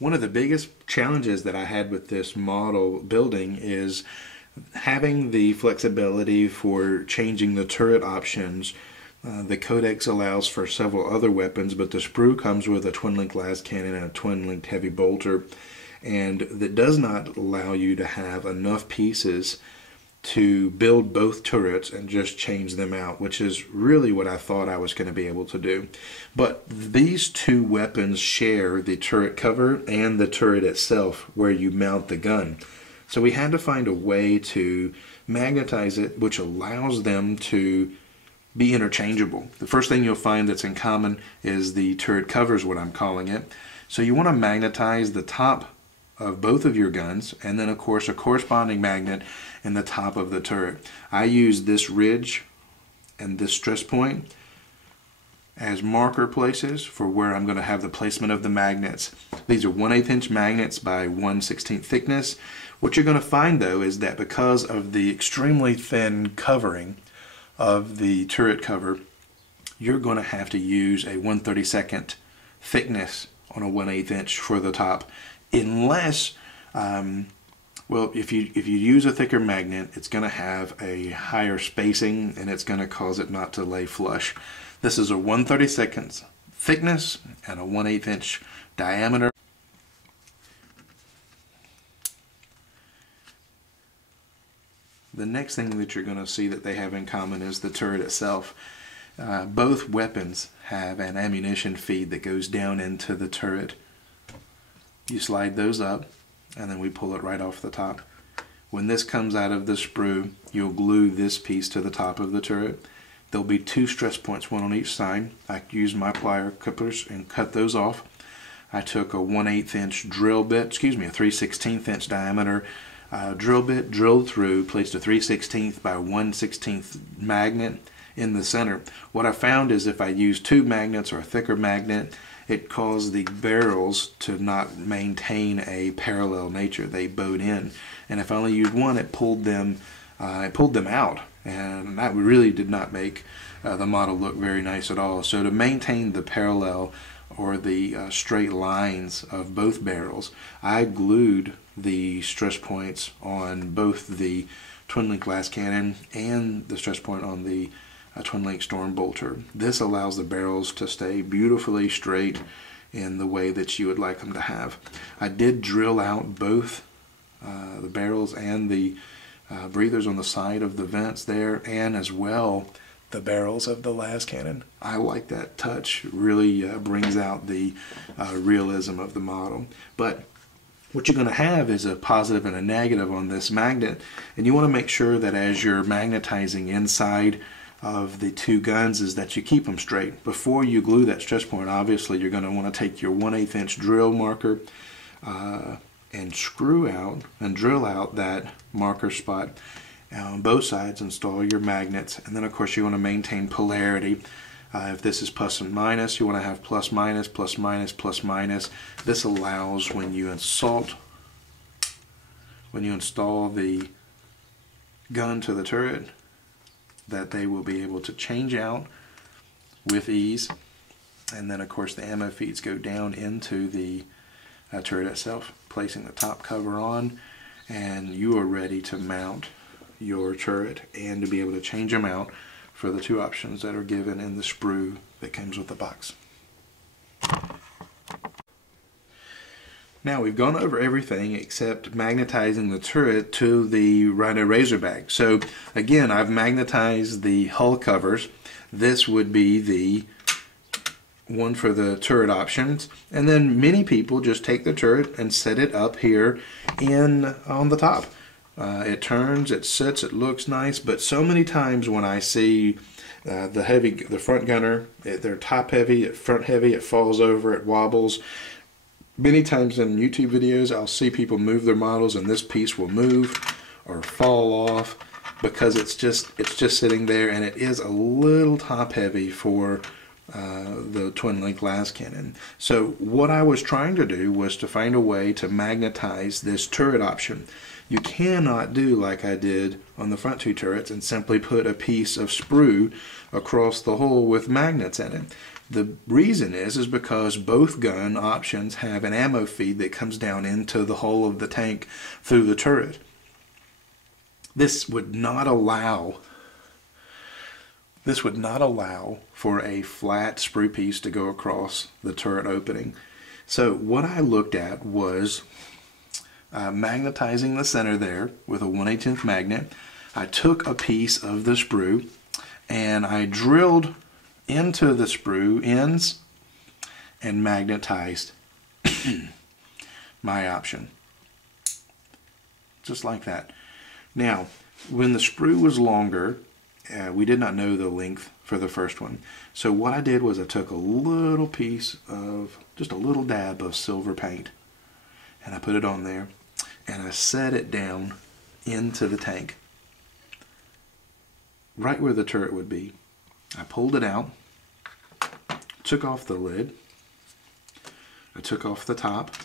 One of the biggest challenges that I had with this model building is having the flexibility for changing the turret options. The Codex allows for several other weapons, but the sprue comes with a twin-linked las cannon and a twin-linked heavy bolter, and that does not allow you to have enough pieces to build both turrets and just change them out, which is really what I thought I was going to be able to do. But these two weapons share the turret cover and the turret itself where you mount the gun. So we had to find a way to magnetize it, which allows them to be interchangeable. The first thing you'll find that's in common is the turret cover is what I'm calling it. So you want to magnetize the top of both of your guns, and then of course a corresponding magnet in the top of the turret. I use this ridge and this stress point as marker places for where I'm going to have the placement of the magnets. These are 1/8 inch magnets by 1/16 thickness. What you're going to find though is that because of the extremely thin covering of the turret cover, you're going to have to use a 1/32 thickness on a 1/8 inch for the top, unless well, if you use a thicker magnet, it's going to have a higher spacing and it's going to cause it not to lay flush. This is a 1/32 thickness and a 1/8 inch diameter. The next thing that you're going to see that they have in common is the turret itself. Both weapons have an ammunition feed that goes down into the turret. You slide those up, and then we pull it right off the top. When this comes out of the sprue, you'll glue this piece to the top of the turret. There'll be two stress points, one on each side. I used my plier clippers and cut those off. I took a 1/8 inch drill bit, a 3/16 inch diameter drill bit, drilled through, placed a 3/16 by 1/16 magnet in the center. What I found is if I use two magnets or a thicker magnet, it caused the barrels to not maintain a parallel nature. They bowed in, and if I only used one, it pulled them out, and that really did not make the model look very nice at all. So to maintain the parallel or the straight lines of both barrels, I glued the stress points on both the twin-linked las cannon and the stress point on the twin-link storm bolter. This allows the barrels to stay beautifully straight in the way that you would like them to have. I did drill out both the barrels and the breathers on the side of the vents there, and as well the barrels of the las cannon. I like that touch. It really brings out the realism of the model. But what you're going to have is a positive and a negative on this magnet, and you want to make sure that as you're magnetizing inside of the two guns is that you keep them straight. Before you glue that stress point, obviously you're going to want to take your 1/8 inch drill marker and screw out and drill out that marker spot on both sides. Install your magnets, and then of course you want to maintain polarity. If this is plus and minus, you want to have plus minus, plus minus, plus minus. This allows when you install the gun to the turret, that they will be able to change out with ease. And then of course the ammo feeds go down into the turret itself, placing the top cover on, and you are ready to mount your turret and to be able to change them out for the two options that are given in the sprue that comes with the box. Now we've gone over everything except magnetizing the turret to the Rhino Razorback. So again, I've magnetized the hull covers. This would be the one for the turret options, and then many people just take the turret and set it up here on the top. It turns, it sits, it looks nice, but so many times when I see the front gunner, they're top heavy, front heavy, it falls over, it wobbles. Many times in YouTube videos, I'll see people move their models and this piece will move or fall off because it's just sitting there, and it is a little top heavy for the twin-linked las cannon. So what I was trying to do was to find a way to magnetize this turret option. You cannot do like I did on the front two turrets and simply put a piece of sprue across the hole with magnets in it. The reason is because both gun options have an ammo feed that comes down into the hull of the tank through the turret. This would not allow for a flat sprue piece to go across the turret opening. So what I looked at was magnetizing the center there with a 1/18 magnet. I took a piece of the sprue and I drilled into the sprue ends and magnetized my option. Just like that. Now, when the sprue was longer, we did not know the length for the first one. So what I did was I took a little piece of, just a little dab of silver paint, and I put it on there, and I set it down into the tank, right where the turret would be. I pulled it out, took off the lid, I took off the top,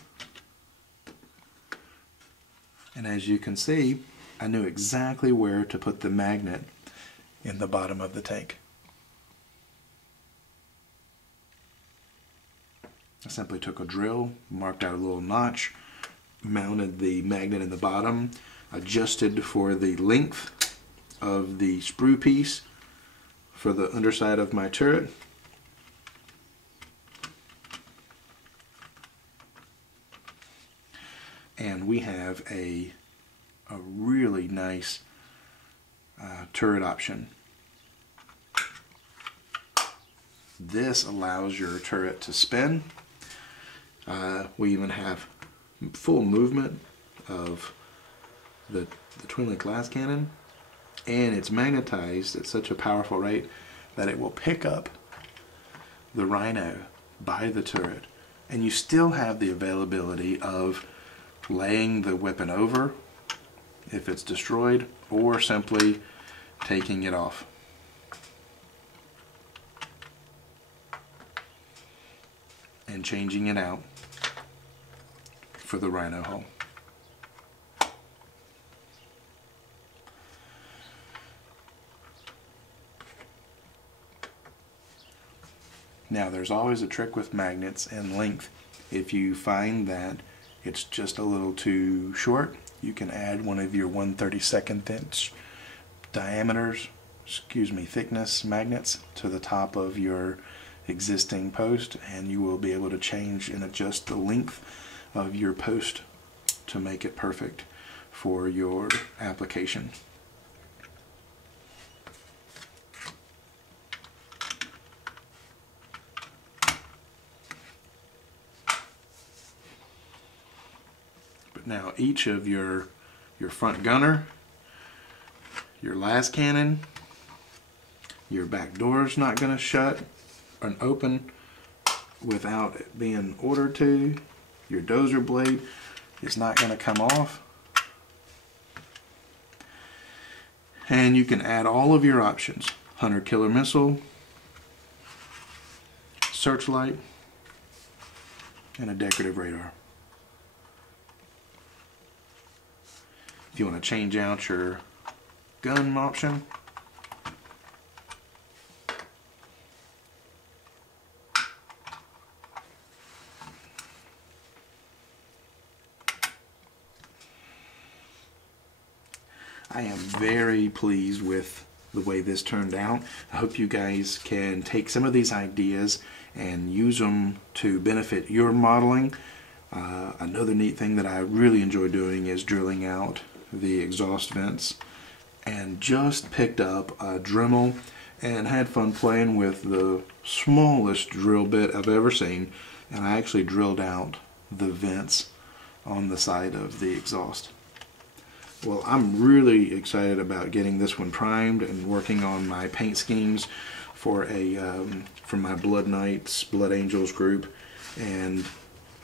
and as you can see, I knew exactly where to put the magnet in the bottom of the tank. I simply took a drill, marked out a little notch, mounted the magnet in the bottom, adjusted for the length of the sprue piece for the underside of my turret, and we have a really nice turret option. This allows your turret to spin. We even have full movement of the twin-link glass cannon, and it's magnetized at such a powerful rate that it will pick up the Rhino by the turret, and you still have the availability of laying the weapon over if it's destroyed, or simply taking it off. And changing it out for the Rhino hull. Now, there's always a trick with magnets and length. If you find that it's just a little too short, you can add one of your 1/32 inch thickness magnets to the top of your existing post, and you will be able to change and adjust the length of your post to make it perfect for your application. But now each of your front gunner, your las cannon, your back door is not going to shut and open without it being ordered to. Your dozer blade is not going to come off. And you can add all of your options: hunter killer missile, searchlight, and a decorative radar. If you want to change out your gun option, I am very pleased with the way this turned out. I hope you guys can take some of these ideas and use them to benefit your modeling. Another neat thing that I really enjoy doing is drilling out the exhaust vents, and just picked up a Dremel and had fun playing with the smallest drill bit I've ever seen, and I actually drilled out the vents on the side of the exhaust. Well, I'm really excited about getting this one primed and working on my paint schemes for my Blood Knights, Blood Angels group, and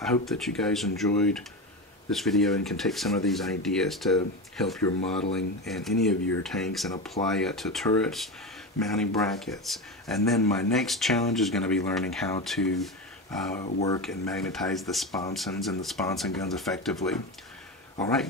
I hope that you guys enjoyed this video and can take some of these ideas to help your modeling and any of your tanks and apply it to turrets, mounting brackets. And then my next challenge is going to be learning how to work and magnetize the sponsons and the sponson guns effectively. Alright,